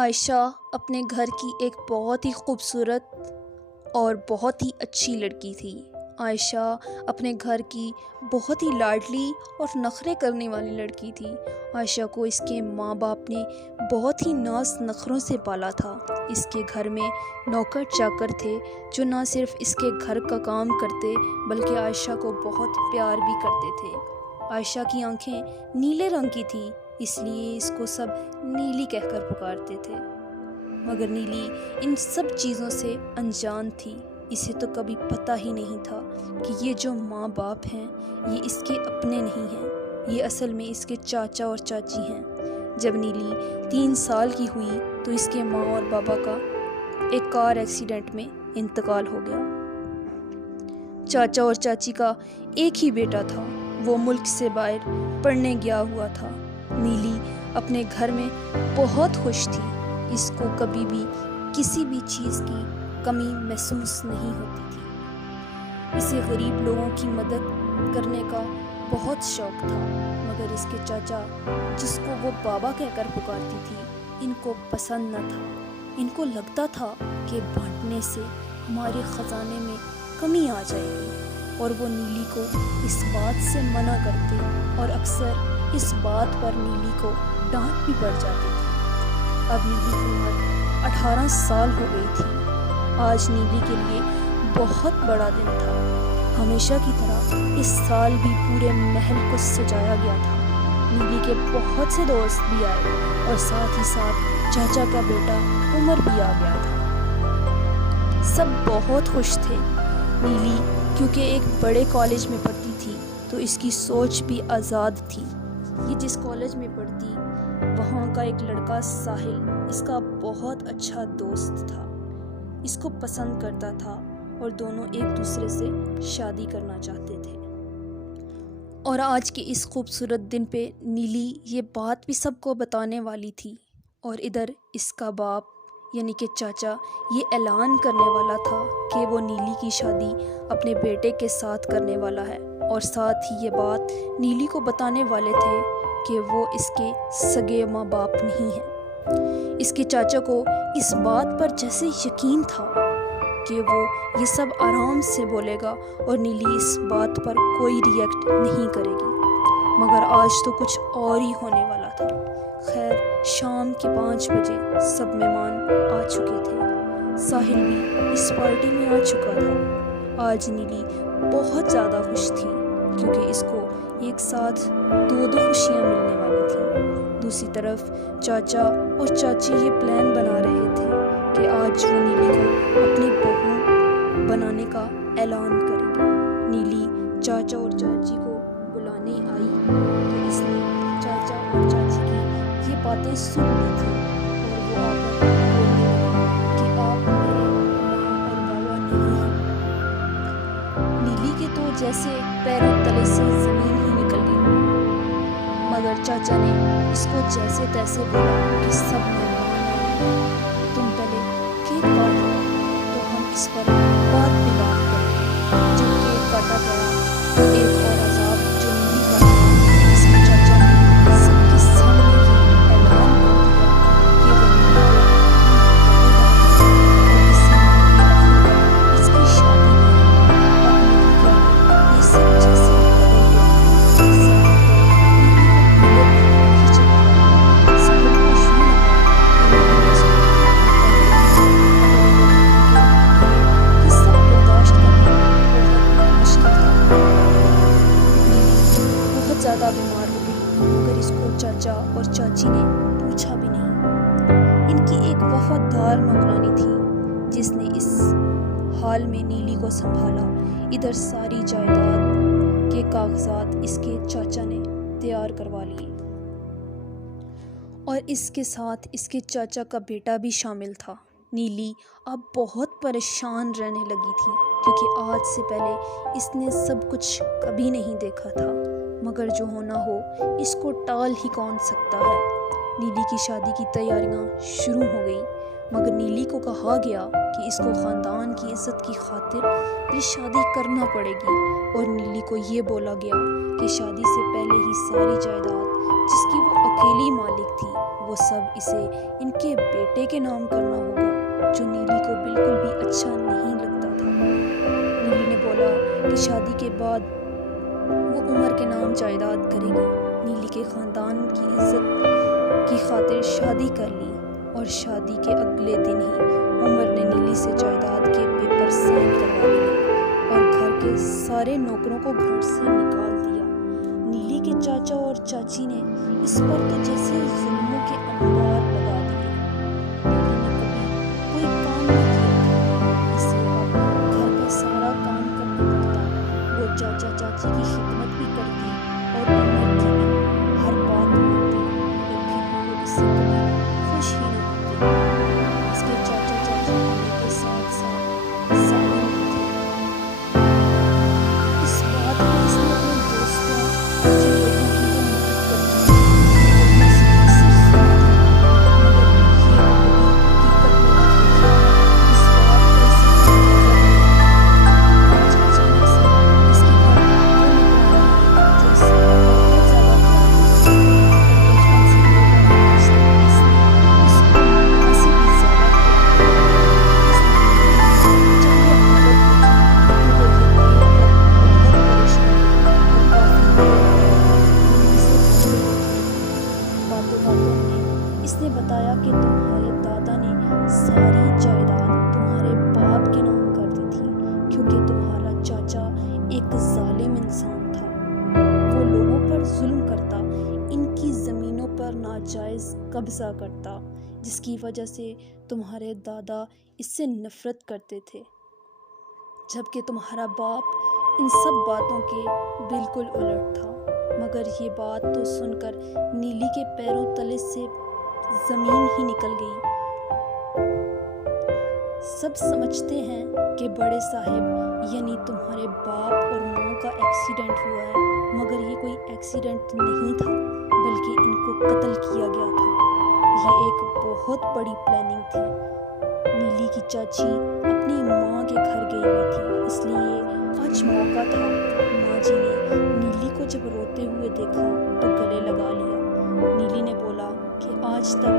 عائشہ اپنے گھر کی ایک بہت ہی خوبصورت اور بہت ہی اچھی لڑکی تھی۔ عائشہ اپنے گھر کی بہت ہی لاڈلی اور نخرے کرنے والی لڑکی تھی۔ عائشہ کو اس کے ماں باپ نے بہت ہی ناز نخروں سے پالا تھا۔ اس کے گھر میں نوکر چاکر تھے جو نہ صرف اس کے گھر کا کام کرتے بلکہ عائشہ کو بہت پیار بھی کرتے تھے۔ عائشہ کی آنکھیں نیلے رنگ کی تھی، اس لیے اس کو سب نیلی کہہ کر پکارتے تھے، مگر نیلی ان سب چیزوں سے انجان تھی۔ اسے تو کبھی پتہ ہی نہیں تھا کہ یہ جو ماں باپ ہیں یہ اس کے اپنے نہیں ہیں، یہ اصل میں اس کے چاچا اور چاچی ہیں۔ جب نیلی 3 سال کی ہوئی تو اس کے ماں اور بابا کا ایک کار ایکسیڈنٹ میں انتقال ہو گیا۔ چاچا اور چاچی کا ایک ہی بیٹا تھا، وہ ملک سے باہر پڑھنے گیا ہوا تھا۔ نیلی اپنے گھر میں بہت خوش تھی، اس کو کبھی بھی کسی بھی چیز کی کمی محسوس نہیں ہوتی تھی۔ اسے غریب لوگوں کی مدد کرنے کا بہت شوق تھا، مگر اس کے چاچا جس کو وہ بابا کہہ کر پکارتی تھی ان کو پسند نہ تھا۔ ان کو لگتا تھا کہ بانٹنے سے ہمارے خزانے میں کمی آ جائے گی، اور وہ نیلی کو اس بات سے منع کرتے اور اکثر اس بات پر نیلی کو ڈانٹ بھی پڑ جاتی تھی۔ اب نیلی کی عمر 18 سال ہو گئی تھی۔ آج نیلی کے لیے بہت بڑا دن تھا۔ ہمیشہ کی طرح اس سال بھی پورے محل کو سجایا گیا تھا۔ نیلی کے بہت سے دوست بھی آئے اور ساتھ ہی ساتھ چاچا کا بیٹا عمر بھی آ گیا تھا۔ سب بہت خوش تھے۔ نیلی کیونکہ ایک بڑے کالج میں پڑھتی تھی تو اس کی سوچ بھی آزاد تھی۔ یہ جس کالج میں پڑھتی وہاں کا ایک لڑکا ساحل اس کا بہت اچھا دوست تھا، اس کو پسند کرتا تھا اور دونوں ایک دوسرے سے شادی کرنا چاہتے تھے۔ اور آج کے اس خوبصورت دن پہ نیلی یہ بات بھی سب کو بتانے والی تھی، اور ادھر اس کا باپ یعنی کہ چاچا یہ اعلان کرنے والا تھا کہ وہ نیلی کی شادی اپنے بیٹے کے ساتھ کرنے والا ہے، اور ساتھ ہی یہ بات نیلی کو بتانے والے تھے کہ وہ اس کے سگے ماں باپ نہیں ہیں۔ اس کے چاچا کو اس بات پر جیسے یقین تھا کہ وہ یہ سب آرام سے بولے گا اور نیلی اس بات پر کوئی ری ایکٹ نہیں کرے گی، مگر آج تو کچھ اور ہی ہونے والا تھا۔ خیر، شام کے 5 بجے سب مہمان آ چکے تھے۔ ساحل بھی اس پارٹی میں آ چکا تھا۔ آج نیلی بہت زیادہ خوش تھی کیونکہ اس کو ایک ساتھ 2 خوشیاں ملنے والی تھیں۔ دوسری طرف چاچا اور چاچی یہ پلان بنا رہے تھے کہ آج وہ نیلی کو اپنی بہو بنانے کا اعلان کرے گی۔ نیلی چاچا اور چاچی کو بلانے آئی تو اس نے چاچا اور چاچی کی یہ باتیں سن لی تھیں، اور وہ آ کر بولنے لگی کہ آپ میرے ماں اور بابا نہیں ہیں۔ نیلی کے تو جیسے پیروں تلے سے زمین ہی نکل گئی، مگر چاچا نے اس کو جیسے تیسے بولا کہ سب مہمان آئے ہیں، تم پہلے کیک کاٹ دو تو ہم اس پر بعد میں بات کریں گے۔ جب کیک کاٹا گیا تو ایک اور عذاب جو نیلی کا تھا، اس کے چاچا نے سب کے سامنے یہ اعلان کر دیا کہ وہ نیلی کو اور اس کی شادی میں اب نیلی کے لیے یہ سب جیسے بدل گیا۔ زیادہ بیمار ہو گئی، مگر اس کو چاچا اور چاچی نے پوچھا بھی نہیں۔ ان کی ایک وفادار نوکرانی تھی جس نے اس حال میں نیلی کو سنبھالا۔ ادھر ساری جائیداد کے کاغذات اس کے چاچا نے تیار کروا لیے، اور اس کے ساتھ اس کے چاچا کا بیٹا بھی شامل تھا۔ نیلی اب بہت پریشان رہنے لگی تھی کیونکہ آج سے پہلے اس نے سب کچھ کبھی نہیں دیکھا تھا، مگر جو ہونا ہو اس کو ٹال ہی کون سکتا ہے۔ نیلی کی شادی کی تیاریاں شروع ہو گئی، مگر نیلی کو کہا گیا کہ اس کو خاندان کی عزت کی خاطر یہ شادی کرنا پڑے گی، اور نیلی کو یہ بولا گیا کہ شادی سے پہلے ہی ساری جائیداد جس کی وہ اکیلی مالک تھی وہ سب اسے ان کے بیٹے کے نام کرنا ہوگا، جو نیلی کو بالکل بھی اچھا نہیں لگتا تھا۔ نیلی نے بولا کہ شادی کے بعد وہ عمر کے نام جائیداد کرے گی۔ نیلی کے خاندان کی عزت کی خاطر شادی کر لی، اور شادی کے اگلے دن ہی عمر نے نیلی سے جائیداد کے پیپر سائن کروا لیے اور گھر کے سارے نوکروں کو گھر سے نکال دیا۔ نیلی کے چاچا اور چاچی نے اس پر تو جیسے ظلموں کے انبار لگا دیے۔ نیلی نے کبھی کوئی کام نہ کیا، اسے اب گھر کا سارا کام کرنا پڑتا۔ وہ چاچا چاچی کی خدمت بھی کرتی اور عمر کی بھی ہر بات مانتی، مگر پھر بھی وہ اس سے کبھی خوش ہی نہ ہوتے۔ اس کے چاچا چاچی ہونے کے ساتھ ساتھ ظالم بھی تھے۔ اس بات کو اس نے اپنے دوستوں کے لوگوں کی وہ مدد کرتی لوگوں سے اکثر سنا تھا، مگر یہ وہ کبھی حقیقت میں دکھی تھی۔ اس بات کا اسے کوئی فکر نہیں۔ آج اچانک سے اس کے گھر وہ نگرانی آئی جو اس سے بہت زیادہ پیار کرتی، اور بچپن سے لے کر آج تک اس نے اس کو ماں سے بھی زیادہ پیار کیا۔ اس نے نیلی کی جب یہ حالت دیکھی تو وہ یہ دیکھ کر بہت پریشان ہوئی اور کافی دیر تک نیلی سے باتیں کرتی رہی۔ باتوں باتوں میں اس نے بتایا کہ تمہارے دادا نے ساری جائیداد تمہارے باپ کے نام کر دی تھی، کیونکہ تمہارا چاچا ایک ظالم انسان تھا۔ وہ لوگوں پر ظلم کرتا، ان کی زمینوں پر ناجائز قبضہ کرتا، جس کی وجہ سے تمہارے دادا اس سے نفرت کرتے تھے، جبکہ تمہارا باپ ان سب باتوں کے بالکل الٹ تھا۔ مگر یہ بات تو سن کر نیلی کے پیروں تلے سے زمین ہی نکل گئی۔ سب سمجھتے ہیں کہ بڑے صاحب یعنی تمہارے باپ اور ماں کا ایکسیڈنٹ ہوا ہے، مگر یہ کوئی ایکسیڈنٹ نہیں تھا، بلکہ ان کو قتل کیا گیا تھا۔ یہ ایک بہت بڑی پلاننگ تھی۔ نیلی کی چاچی اپنی ماں کے گھر گئی ہوئی تھی، اس لیے آج موقع تھا۔ ماں جی نے نیلی کو جب روتے ہوئے دیکھا تو گلے لگا لیا۔ نیلی نے بولا کہ آج تک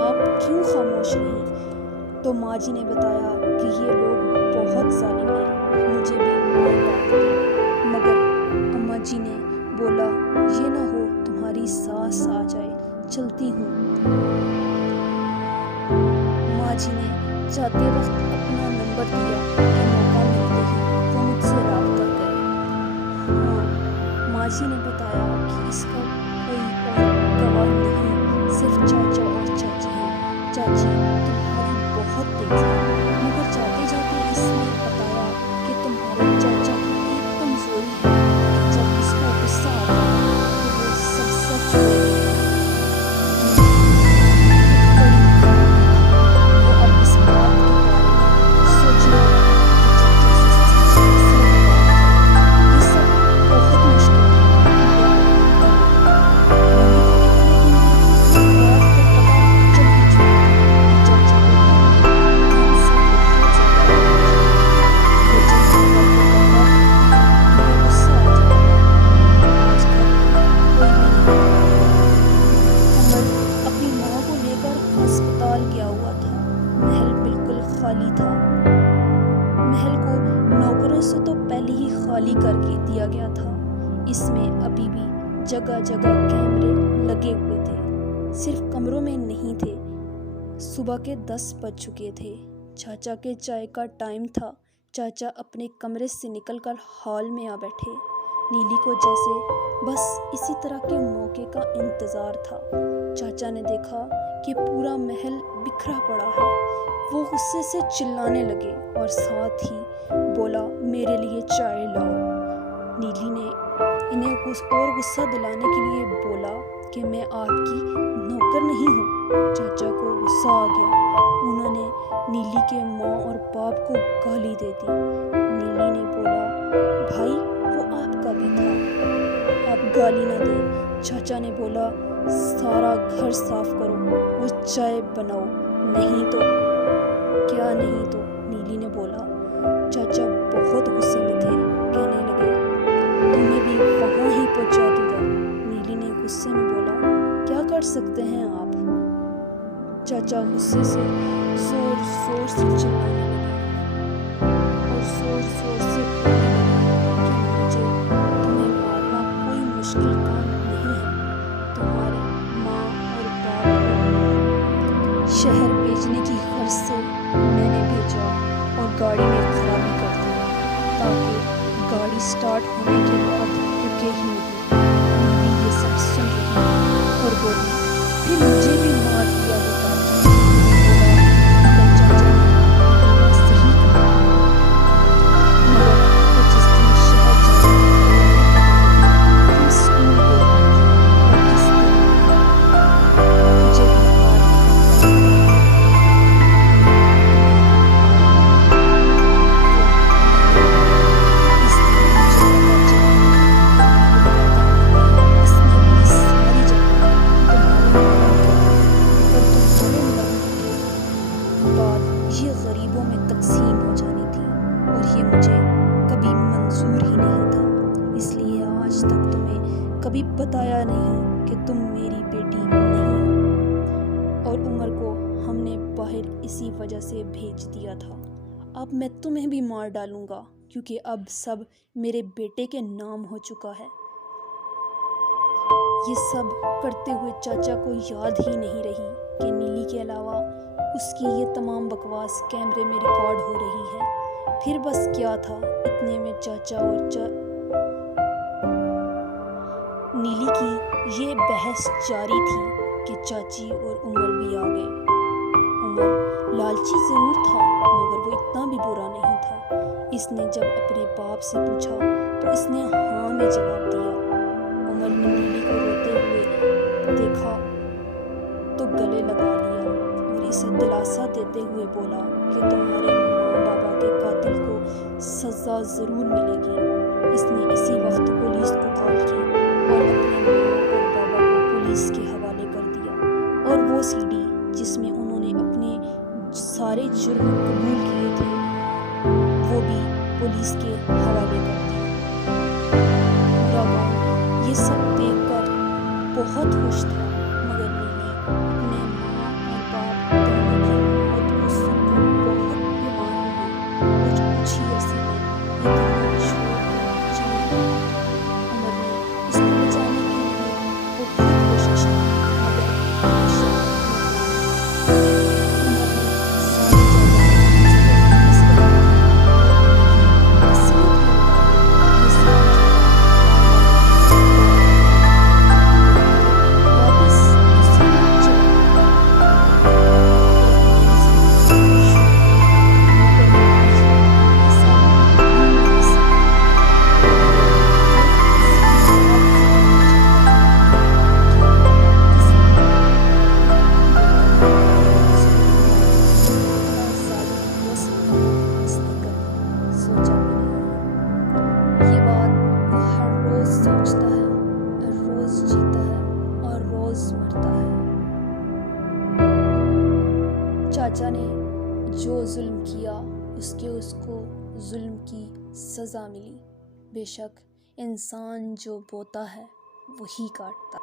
آپ کیوں خاموش رہیں؟ تو ماں جی نے بتایا کہ یہ لوگ بہت ظالم ہیں، مجھے بھی مار ڈالتے ہیں، مگر اماں جی نے بولا یہ نہ ہو تمہاری ساس آ جائے، چلتی ہوں۔ ماں جی نے جاتے وقت اپنا نمبر دیا کہ موقع ملتے ہی وہ مجھ سے رابطہ کرے۔ ہاں، ماں جی نے بتایا کہ اس کا کوئی اور گواہ نہیں، صرف چاچا اور چاچی ہیں۔ چاچی تمہاری بہت تیز ہے، مگر جاتے جاتے اس نے بتایا کہ تمہارے چاچا کی ایک کمزوری ہے کہ جب اس کو غصہ آتا ہے تو وہ سب سچ بول دیتا ہے۔ ایک بڑی خبر تھی، وہ اب اس بات کے بارے میں سوچنے لگی کہ چاچا سے سچ کیسے بتایا جائے۔ یہ سب بہت مشکل تھا، مگر نیلی کو اتنے دن میں یہ بات تو پتہ چل ہی چکی تھی کہ چاچا کو گھر میں کام سے بہت زیادہ الجھ ہے۔ وہ جب بھی گھر کو باہر انہیں غصہ آ جاتا ہے۔ آج گھر میں کوئی بھی نہیں تھا۔ عمر اپنی ماں کو لے کر ہسپتال گیا ہوا تھا۔ محل بالکل خالی تھا۔ محل کو نوکروں سے تو پہلے ہی خالی کر کے دیا گیا تھا۔ اس میں ابھی بھی جگہ جگہ کیمرے لگے ہوئے تھے، صرف کمروں میں نہیں تھے۔ صبح کے 10 بج چکے تھے۔ چاچا کے چائے کا ٹائم تھا۔ چاچا اپنے کمرے سے نکل کر ہال میں آ بیٹھے۔ نیلی کو جیسے بس اسی طرح کے موقع کا انتظار تھا۔ چاچا نے دیکھا کہ پورا محل بکھرا پڑا ہے۔ وہ غصے سے چلانے لگے اور ساتھ ہی بولا میرے لیے چائے لاؤ۔ نیلی نے انہیں اور غصہ دلانے کے لیے بولا کہ میں آپ کی نوکر نہیں ہوں۔ چاچا کو غصہ آ گیا۔ انہوں نے نیلی کے ماں اور باپ کو گالی دے دی۔ نیلی نے بولا بھائی وہ آپ کا بھی تھا، آپ گالی نہ دیں۔ چاچا نے بولا سارا گھر صاف کرو اور چائے بناؤ، نہیں تو کیا نہیں تو، نیلی نے بولا۔ چاچا بہت غصے میں تھے، کہنے لگے تمہیں بھی وہاں ہی پہنچا دوں گا۔ نیلی نے غصے میں بولا کیا کر سکتے ہیں آپ، چاچا غصے سے زور زور سے چلانے لگے اور زور زور سے بولنے لگے کہ مجھے تمہیں مارنا کوئی مشکل کام نہیں ہے. تمہاری ماں اور باپ کو شہر بھیجنے کی غرض سے میں نے بھیجا اور گاڑی میں خرابی کر دی تاکہ گاڑی سٹارٹ ہونے کے بعد رکے ہی نہیں. نیلی یہ سب سن رہی اور بولی پھر مجھے بھی مار دیا ہوتا. میں نے بولا اگر چاچا نے بولا صحیح کہا مگر وہ جس دن شہر جانے تم اسکول گئی اور اس دن مجھے بھی مار یہ غریبوں میں تقسیم ہو جانی تھی اور یہ مجھے کبھی منظور ہی نہیں تھا. اس لیے آج تک تمہیں کبھی بتایا نہیں کہ تم میری بیٹی نہیں ہو. اور عمر کو ہم نے باہر اسی وجہ سے بھیج دیا تھا. اب میں تمہیں بھی مار ڈالوں گا کیونکہ اب سب میرے بیٹے کے نام ہو چکا ہے. یہ سب کرتے ہوئے چاچا کو یاد ہی نہیں رہی کہ نیلی کے علاوہ اس کی یہ تمام بکواس کیمرے میں ریکارڈ ہو رہی ہے. پھر بس کیا تھا، اتنے میں چاچا اور نیلی کی یہ بحث جاری تھی کہ چاچی اور عمر بھی آ گئے. عمر لالچی ضرور تھا مگر وہ اتنا بھی برا نہیں تھا. اس نے جب اپنے باپ سے پوچھا تو اس نے ہاں میں جواب دیا. عمر نے نیلی کو روتے ہوئے دیکھا تو گلے لگا لیا اور اسے دلاسا دیتے ہوئے بولا کہ تمہارے ماں بابا کے قاتل کو سزا ضرور ملے گی. اس نے اسی وقت پولیس کو کال کی اور اپنے ماں اور بابا کو پولیس کے حوالے کر دیا اور وہ سی ڈی جس میں انہوں نے اپنے سارے جرم قبول کیے تھے وہ بھی پولیس کے حوالے کر دی. پورا گاؤں یہ سب دیکھ کر بہت خوش تھا مگر نیلی اپنے ماں اور باپ دونوں کی موت کو سن کر بہت بیمار ہو گئی. کچھ ہی عرصے میں یہ دنیا چھوڑ کر چلی گئی. عمر نے اس کو بچانے کے لیے بہت کوشش کی مگر ہمیشہ عمر نے ساری جگہ اس طرح چاچا نے جو ظلم کیا اس کو ظلم کی سزا ملی. بے شک انسان جو بوتا ہے وہی کاٹتا.